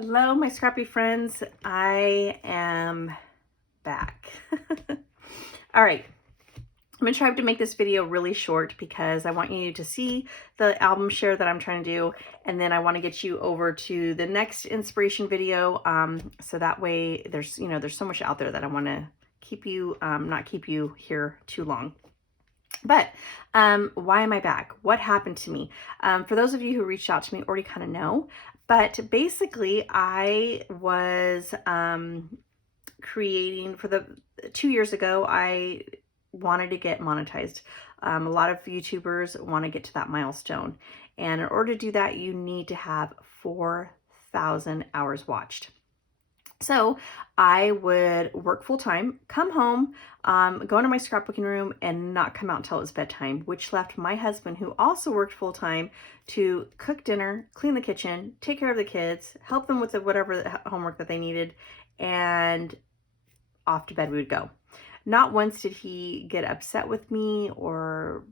Hello, my scrappy friends. I am back. All right. I'm going to try to make this video really short because I want you to see the album share that I'm trying to do. And then I want to get you over to the next inspiration video. So that way there's so much out there that I want to keep you, not keep you here too long. But why am I back? What happened to me? For those of you who reached out to me already kind of know, but basically I was creating for the 2 years ago, I wanted to get monetized. A lot of YouTubers want to get to that milestone. And in order to do that, you need to have 4,000 hours watched. So I would work full time, come home, go into my scrapbooking room and not come out until it was bedtime, which left my husband, who also worked full time, to cook dinner, clean the kitchen, take care of the kids, help them with whatever homework that they needed, and off to bed we would go. Not once did he get upset with me or,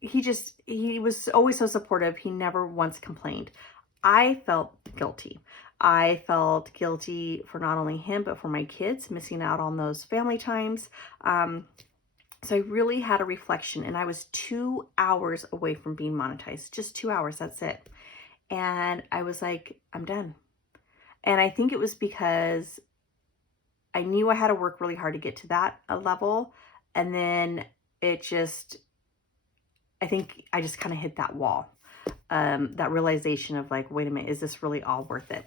he was always so supportive. He never once complained. I felt guilty. I felt guilty for not only him, but for my kids missing out on those family times. So I really had a reflection, and I was 2 hours away from being monetized. Just 2 hours, that's it. And I was like, I'm done. And I think it was because I knew I had to work really hard to get to that level. And then I think I just kind of hit that wall. That realization of like, wait a minute, is this really all worth it?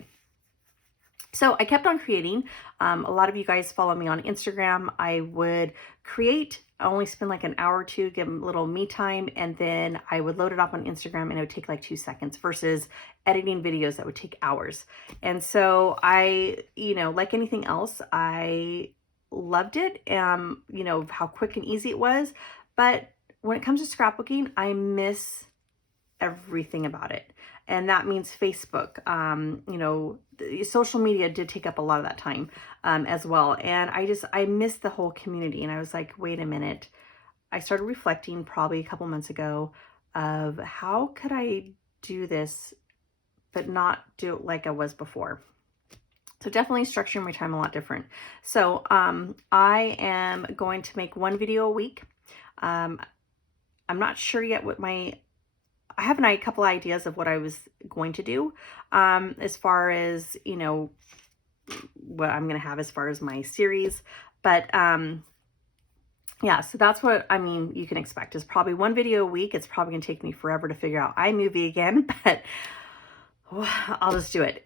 So I kept on creating. A lot of you guys follow me on Instagram. I would create, I only spend like an hour or two, give them a little me time, and then I would load it up on Instagram and it would take like 2 seconds versus editing videos that would take hours. And so I, like anything else, I loved it, how quick and easy it was. But when it comes to scrapbooking, I miss everything about it. And that means Facebook, social media did take up a lot of that time as well. And I missed the whole community. And I was like, wait a minute. I started reflecting probably a couple months ago of how could I do this, but not do it like I was before. So definitely structuring my time a lot different. So I am going to make one video a week. I'm not sure yet I have a couple ideas of what I was going to do as far as, what I'm going to have as far as my series. But yeah, so that's what, you can expect is probably one video a week. It's probably going to take me forever to figure out iMovie again, but I'll just do it.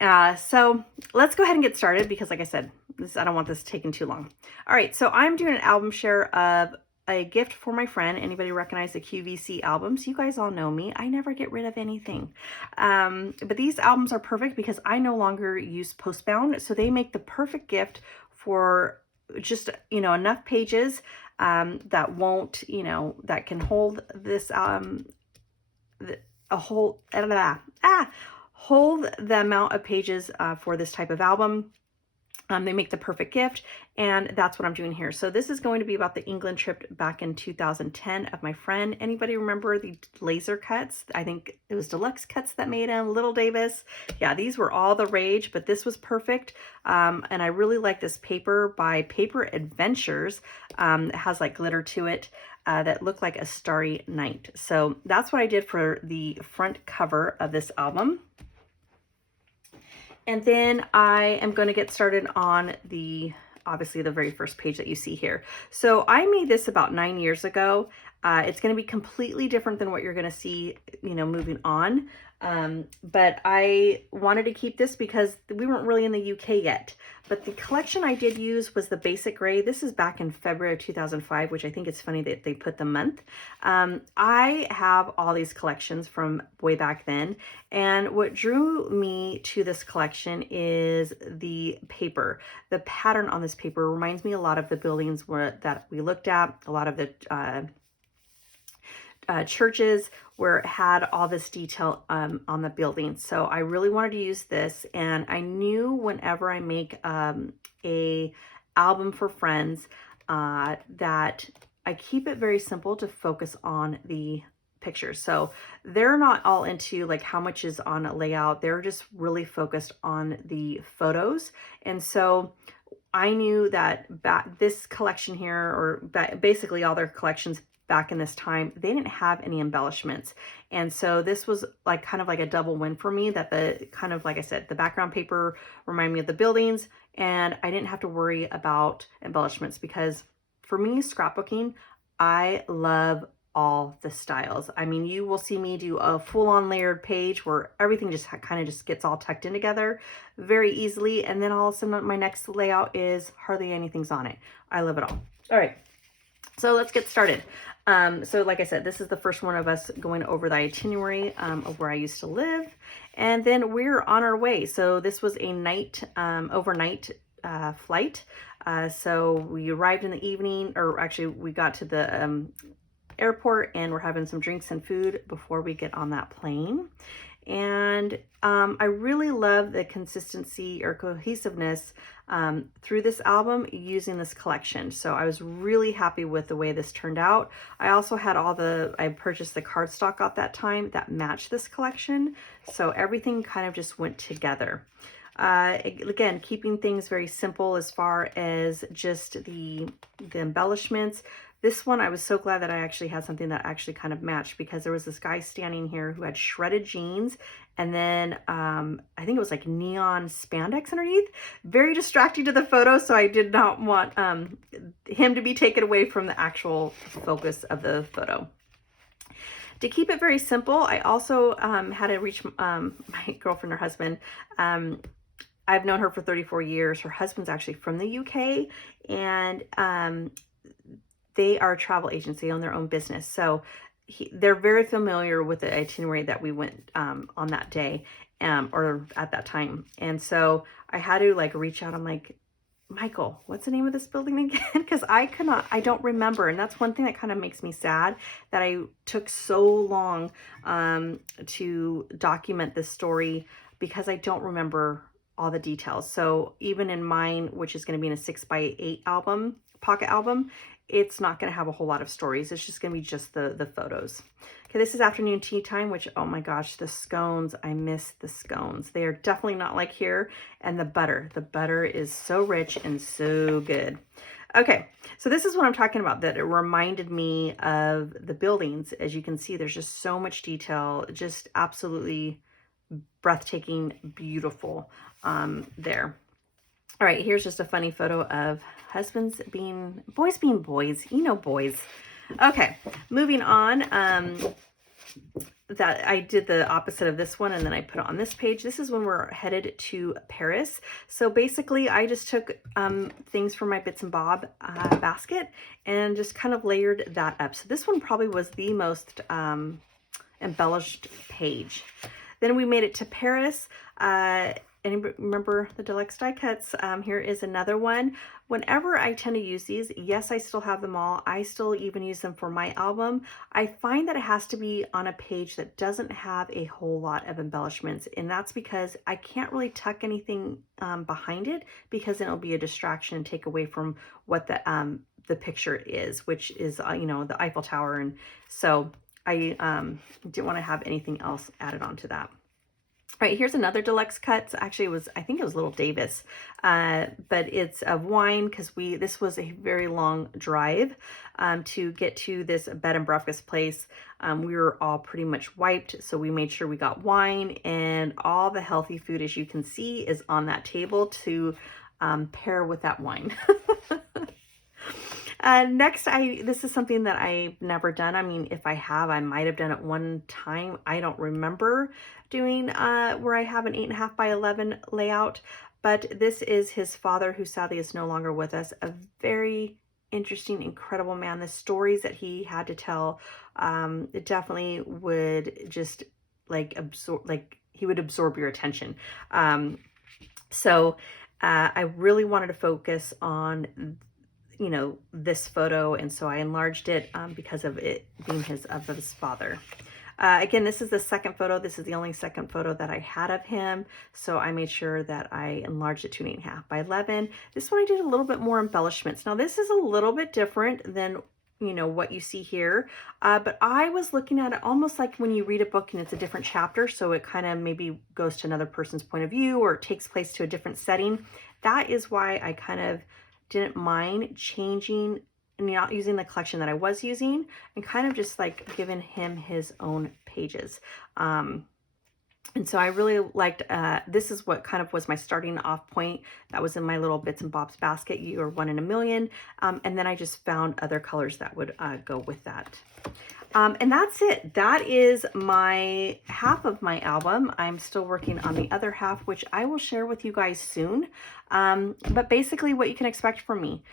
So let's go ahead and get started because like I said, I don't want this taking too long. All right, so I'm doing an album share of a gift for my friend. Anybody recognize the QVC albums? You guys all know me. I never get rid of anything. But these albums are perfect because I no longer use Postbound. So they make the perfect gift for just, enough pages that won't, that can hold this, hold the amount of pages for this type of album. They make the perfect gift, and that's what I'm doing here. So this is going to be about the England trip back in 2010 of my friend. Anybody remember the laser cuts? I think it was Deluxe Cuts that made them, Little Davis. Yeah, these were all the rage, but this was perfect. And I really like this paper by Paper Adventures. It has like glitter to it. That looked like a starry night. So that's what I did for the front cover of this album. And then I am going to get started on obviously the very first page that you see here. So I made this about 9 years ago. It's going to be completely different than what you're going to see, moving on. But I wanted to keep this because we weren't really in the UK yet. But the collection I did use was the Basic Gray. This is back in February of 2005, which I think it's funny that they put the month. I have all these collections from way back then. And what drew me to this collection is the paper. The pattern on this paper reminds me a lot of the buildings that we looked at, a lot of the churches where it had all this detail on the building. So I really wanted to use this, and I knew whenever I make a album for friends that I keep it very simple to focus on the pictures. So they're not all into like how much is on a layout. They're just really focused on the photos. And so I knew that this collection here, or basically all their collections back in this time, they didn't have any embellishments. And so this was like kind of like a double win for me, that the kind of, like I said, the background paper reminded me of the buildings, and I didn't have to worry about embellishments, because for me, scrapbooking, I love all the styles. I mean, you will see me do a full-on layered page where everything just kind of just gets all tucked in together very easily, and then all of a sudden my next layout is hardly anything's on it. I love it all. All right, so let's get started. So like I said, this is the first one of us going over the itinerary of where I used to live, and then we're on our way. So this was a overnight flight. So we arrived in the evening, or actually we got to the airport, and we're having some drinks and food before we get on that plane. And I really love the consistency or cohesiveness through this album using this collection. So I was really happy with the way this turned out. I also had I purchased the cardstock at that time that matched this collection. So everything kind of just went together. Again, keeping things very simple as far as just the embellishments. This one, I was so glad that I actually had something that actually kind of matched, because there was this guy standing here who had shredded jeans, and then I think it was like neon spandex underneath. Very distracting to the photo, so I did not want him to be taken away from the actual focus of the photo. To keep it very simple, I also had to reach my girlfriend or husband. I've known her for 34 years. Her husband's actually from the UK, and they are a travel agency, own their own business. So they're very familiar with the itinerary that we went on that day or at that time. And so I had to like reach out. I'm like, Michael, what's the name of this building again? Because I don't remember. And that's one thing that kind of makes me sad, that I took so long to document this story, because I don't remember all the details. So even in mine, which is going to be in a 6x8 album, pocket album, it's not going to have a whole lot of stories. It's just going to be just the photos. Okay, this is afternoon tea time, which, oh my gosh, the scones, I miss the scones. They are definitely not like here. And the butter is so rich and so good. Okay, so this is what I'm talking about, that it reminded me of the buildings. As you can see, there's just so much detail, just absolutely breathtaking, beautiful there. All right, here's just a funny photo of boys being boys, you know, boys. Okay, moving on. That I did the opposite of this one, and then I put it on this page. This is when we're headed to Paris. So basically I just took things from my Bits and Bob basket and just kind of layered that up. So this one probably was the most embellished page. Then we made it to Paris. And remember the deluxe die cuts? Here is another one. Whenever I tend to use these, yes, I still have them all. I still even use them for my album. I find that it has to be on a page that doesn't have a whole lot of embellishments. And that's because I can't really tuck anything behind it, because then it'll be a distraction and take away from what the picture is, which is, you know, the Eiffel Tower. And so I didn't want to have anything else added on to that. All right, here's another deluxe cut. Actually, I think it was Little Davis, but it's of wine, because this was a very long drive to get to this bed and breakfast place. We were all pretty much wiped, so we made sure we got wine, and all the healthy food, as you can see, is on that table to pair with that wine. Next, this is something that I've never done. I mean, if I have, I might have done it one time. I don't remember doing where I have an 8.5 by 11 layout, but this is his father, who sadly is no longer with us. A very interesting, incredible man. The stories that he had to tell, it definitely would just like he would absorb your attention. So I really wanted to focus on, you know, this photo, and so I enlarged it because of it being of his father. Again, this is the second photo. This is the only second photo that I had of him, so I made sure that I enlarged it to an 8.5 by 11. This one I did a little bit more embellishments. Now this is a little bit different than you know, what you see here. But I was looking at it almost like when you read a book and it's a different chapter. So it kind of maybe goes to another person's point of view or it takes place to a different setting. That is why I kind of didn't mind changing and not using the collection that I was using and kind of just like giving him his own pages. And so I really liked, this is what kind of was my starting off point. That was in my little bits and bobs basket. You are one in a million. And then I just found other colors that would go with that. And that's it. That is my half of my album. I'm still working on the other half, which I will share with you guys soon. But basically what you can expect from me,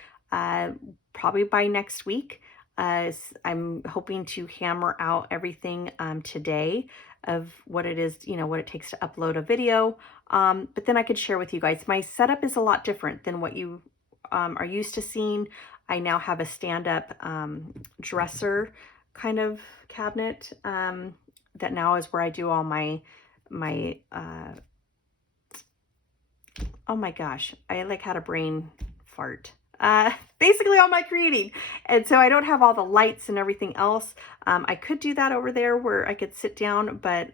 probably by next week. I'm hoping to hammer out everything today of what it is, you know, what it takes to upload a video. But then I could share with you guys. My setup is a lot different than what you are used to seeing. I now have a stand-up dresser kind of cabinet that now is where I do all my oh my gosh, I like had a brain fart. Basically all my creating. And so I don't have all the lights and everything else. I could do that over there where I could sit down, but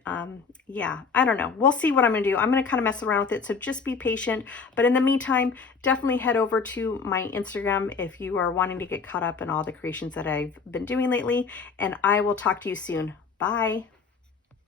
yeah, I don't know. We'll see what I'm gonna do. I'm gonna kind of mess around with it, so just be patient. But in the meantime, definitely head over to my Instagram if you are wanting to get caught up in all the creations that I've been doing lately, and I will talk to you soon. Bye.